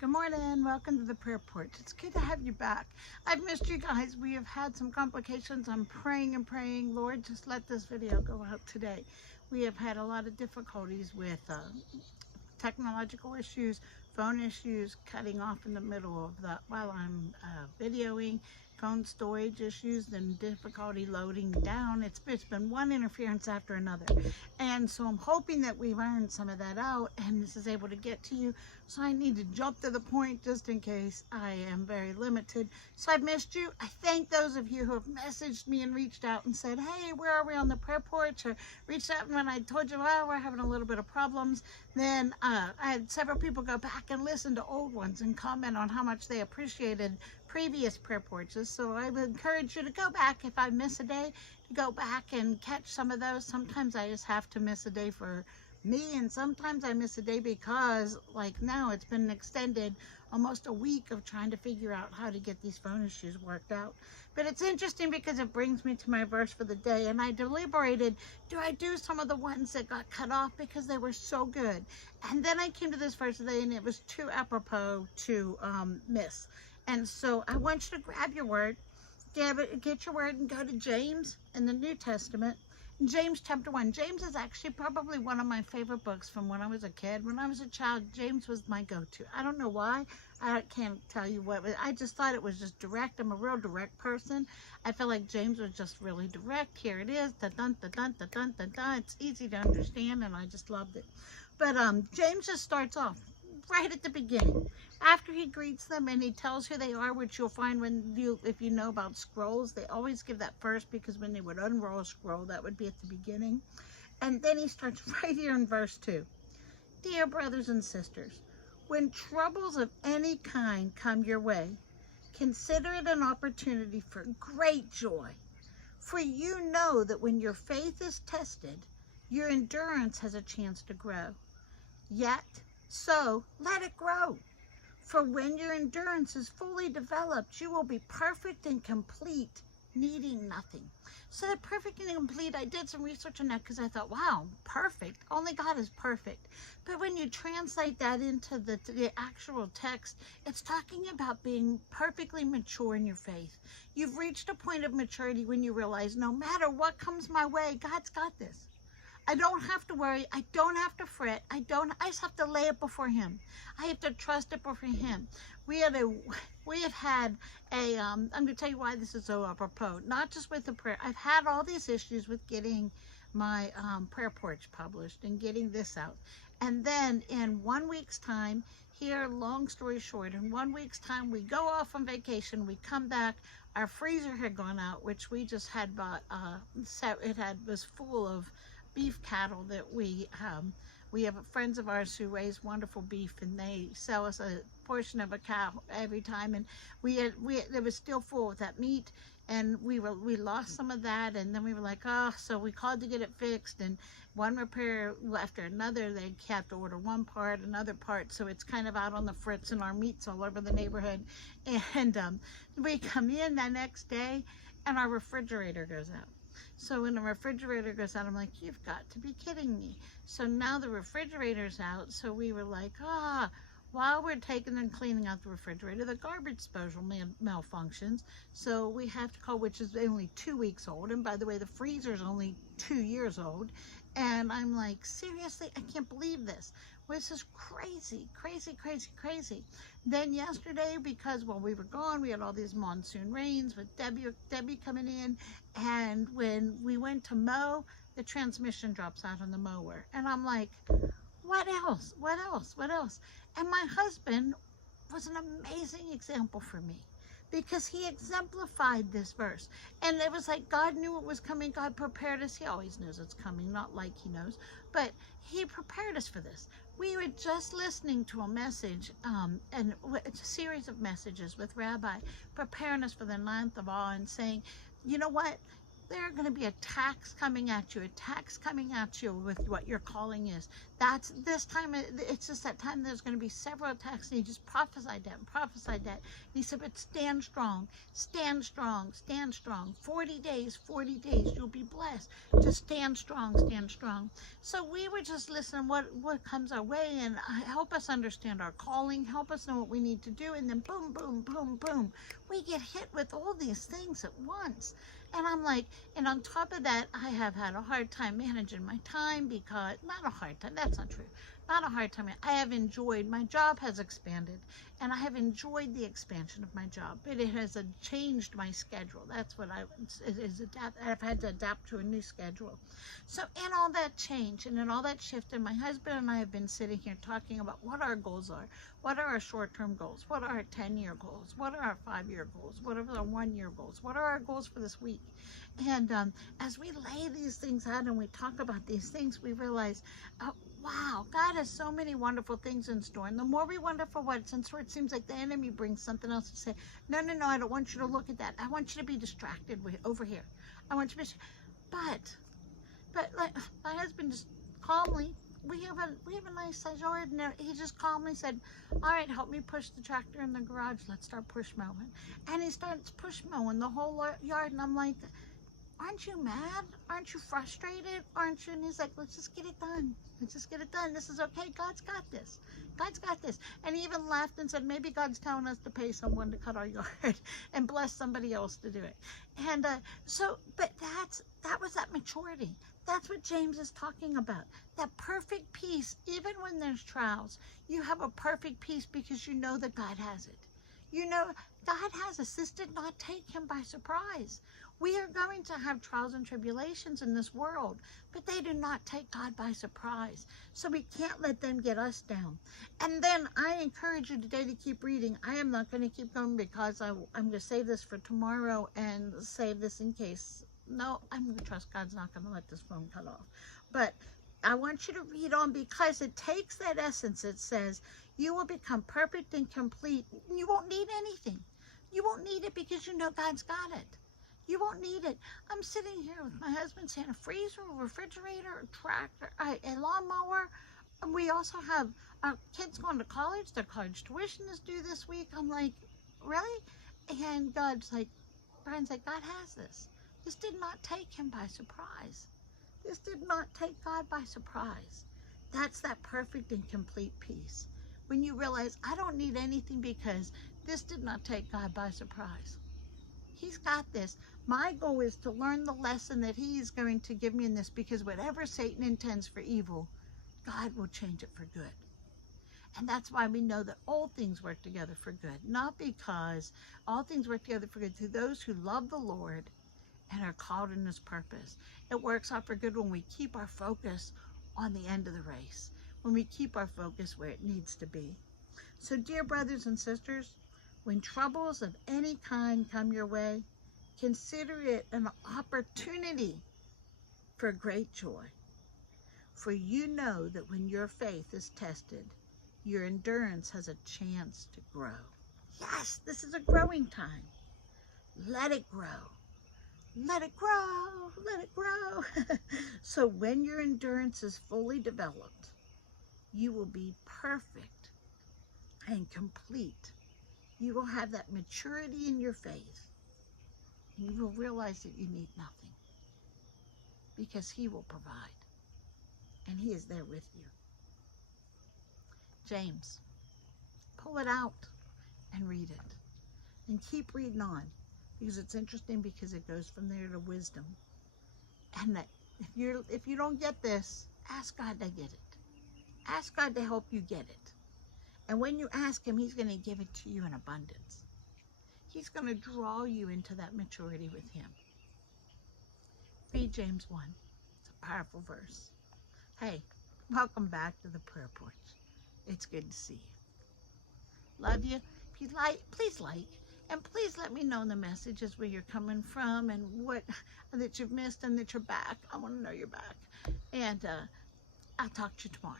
Good morning. Welcome to the prayer porch. It's good to have you back. I've missed you guys. We have had some complications. I'm praying and praying. Lord, just let this video go out today. We have had a lot of difficulties with technological issues, phone issues, cutting off in the middle of that while I'm videoing, phone storage issues, then difficulty loading down. It's been one interference after another. And so I'm hoping that we've ironed some of that out and this is able to get to you. So I need to jump to the point just in case I am very limited. So I've missed you. I thank those of you who have messaged me and reached out and said, hey, where are we on the prayer porch? Or reached out when I told you, well, we're having a little bit of problems. Then I had several people go back and listen to old ones and comment on how much they appreciated previous prayer porches. So I would encourage you to go back if I miss a day, to go back and catch some of those. Sometimes I just have to miss a day for me, and sometimes I miss a day because, like now, it's been extended almost a week of trying to figure out how to get these phone issues worked out. But it's interesting because it brings me to my verse for the day, and I deliberated, do I do some of the ones that got cut off because they were so good? And then I came to this verse today, and it was too apropos to miss. And so I want you to grab your word, get your word and go to James in the New Testament. James chapter 1. James is actually probably one of my favorite books from when I was a kid. When I was a child, James was my go-to. I don't know why. I can't tell you what. I just thought it was just direct. I'm a real direct person. I feel like James was just really direct. Here it is. Da-dun, da-dun, da-dun, da-dun. It's easy to understand, and I just loved it. But James just starts off right at the beginning. After he greets them and he tells who they are, which you'll find if you know about scrolls, they always give that first, because when they would unroll a scroll, that would be at the beginning. And then he starts right here in verse 2. Dear brothers and sisters, when troubles of any kind come your way, consider it an opportunity for great joy. For you know that when your faith is tested, your endurance has a chance to grow. Yet, so let it grow. For when your endurance is fully developed, you will be perfect and complete, needing nothing. So that perfect and complete, I did some research on that because I thought, wow, perfect. Only God is perfect. But when you translate that into the actual text, it's talking about being perfectly mature in your faith. You've reached a point of maturity when you realize no matter what comes my way, God's got this. I don't have to worry. I don't have to fret. I just have to lay it before him. I have to trust it before him. We have had a, I'm going to tell you why this is so apropos, not just with the prayer. I've had all these issues with getting my prayer porch published and getting this out. And then in 1 week's time, here, long story short, in 1 week's time, we go off on vacation, we come back, our freezer had gone out, which we just had bought, was full of beef cattle that we have friends of ours who raise wonderful beef, and they sell us a portion of a cow every time, and it was still full with that meat, and we lost some of that, and then we were like, oh, so we called to get it fixed, and one repair after another, they have to order one part, another part, so it's kind of out on the fritz, and our meat's all over the neighborhood. And we come in the next day and our refrigerator goes out. So when the refrigerator goes out, I'm like, you've got to be kidding me. So now the refrigerator's out. So we were like, while we're taking and cleaning out the refrigerator, the garbage disposal malfunctions. So we have to call, which is only 2 weeks old. And by the way, the freezer's only 2 years old. And I'm like, seriously, I can't believe this. This is crazy, crazy, crazy, crazy. Then yesterday, because while we were gone, we had all these monsoon rains with Debbie coming in. And when we went to mow, the transmission drops out on the mower. And I'm like, what else? What else? What else? And my husband was an amazing example for me, because he exemplified this verse. And it was like God knew it was coming. God prepared us. He always knows it's coming, not like he knows, but he prepared us for this. We were just listening to a message, and it's a series of messages with Rabbi preparing us for the 9th of awe and saying, you know what? There are going to be attacks coming at you with what your calling is. That's this time, it's just that time there's going to be several attacks, and he just prophesied that and prophesied that. And he said, but stand strong, stand strong, stand strong. 40 days, you'll be blessed. Just stand strong, stand strong. So we were just listening what comes our way, and help us understand our calling, help us know what we need to do, and then boom, boom, boom, boom. We get hit with all these things at once. And I'm like, and on top of that, I have had a hard time managing my time because, not a hard time, that's not true. Not a hard time. I have enjoyed, my job has expanded, and I have enjoyed the expansion of my job, but it has changed my schedule. That's what I've had to adapt to a new schedule. So in all that change and in all that shift, and my husband and I have been sitting here talking about what our goals are. What are our short-term goals? What are our 10-year goals? What are our 5-year goals? What are our 1-year goals? What are our goals for this week? And as we lay these things out and we talk about these things, we realize, wow, God has so many wonderful things in store. And the more we wonder for what's in store, it seems like the enemy brings something else to say, no, no, no, I don't want you to look at that. I want you to be distracted over here. I want you to be, but like my husband just calmly, we have a nice size yard, and he just calmly said, all right, help me push the tractor in the garage. Let's start push mowing. And he starts push mowing the whole yard, and I'm like, aren't you mad? Aren't you frustrated? Aren't you? And he's like, let's just get it done. Let's just get it done. This is okay. God's got this. God's got this. And he even laughed and said, maybe God's telling us to pay someone to cut our yard and bless somebody else to do it. And but that was that maturity. That's what James is talking about. That perfect peace, even when there's trials, you have a perfect peace because you know that God has it. You know, God has this. This did not take him by surprise. We are going to have trials and tribulations in this world, but they do not take God by surprise. So we can't let them get us down. And then I encourage you today to keep reading. I am not going to keep going because I'm going to save this for tomorrow and save this in case. No, I'm going to trust God's not going to let this phone cut off. But I want you to read on because it takes that essence. It says, you will become perfect and complete. You won't need anything. You won't need it because you know God's got it. You won't need it. I'm sitting here with my husband saying a freezer, a refrigerator, a tractor, a lawnmower. And we also have our kids going to college. Their college tuition is due this week. I'm like, really? And God's like, Brian's like, God has this. This did not take him by surprise. This did not take God by surprise. That's that perfect and complete peace. When you realize, I don't need anything because this did not take God by surprise. He's got this. My goal is to learn the lesson that he is going to give me in this, because whatever Satan intends for evil, God will change it for good. And that's why we know that all things work together for good. Not because all things work together for good to those who love the Lord and are called in his purpose. It works out for good when we keep our focus on the end of the race, when we keep our focus where it needs to be. So dear brothers and sisters, when troubles of any kind come your way, consider it an opportunity for great joy. For you know that when your faith is tested, your endurance has a chance to grow. Yes, this is a growing time. Let it grow. Let it grow. Let it grow. So when your endurance is fully developed, you will be perfect and complete. You will have that maturity in your faith. And you will realize that you need nothing, because he will provide. And he is there with you. James, pull it out and read it. And keep reading on, because it's interesting, because it goes from there to wisdom. And that if you don't get this, ask God to get it. Ask God to help you get it. And when you ask him, he's going to give it to you in abundance. He's going to draw you into that maturity with him. Read James 1. It's a powerful verse. Hey, welcome back to the prayer porch. It's good to see you. Love you. If you like, please like. And please let me know in the messages where you're coming from and what that you've missed and that you're back. I want to know you're back. And I'll talk to you tomorrow.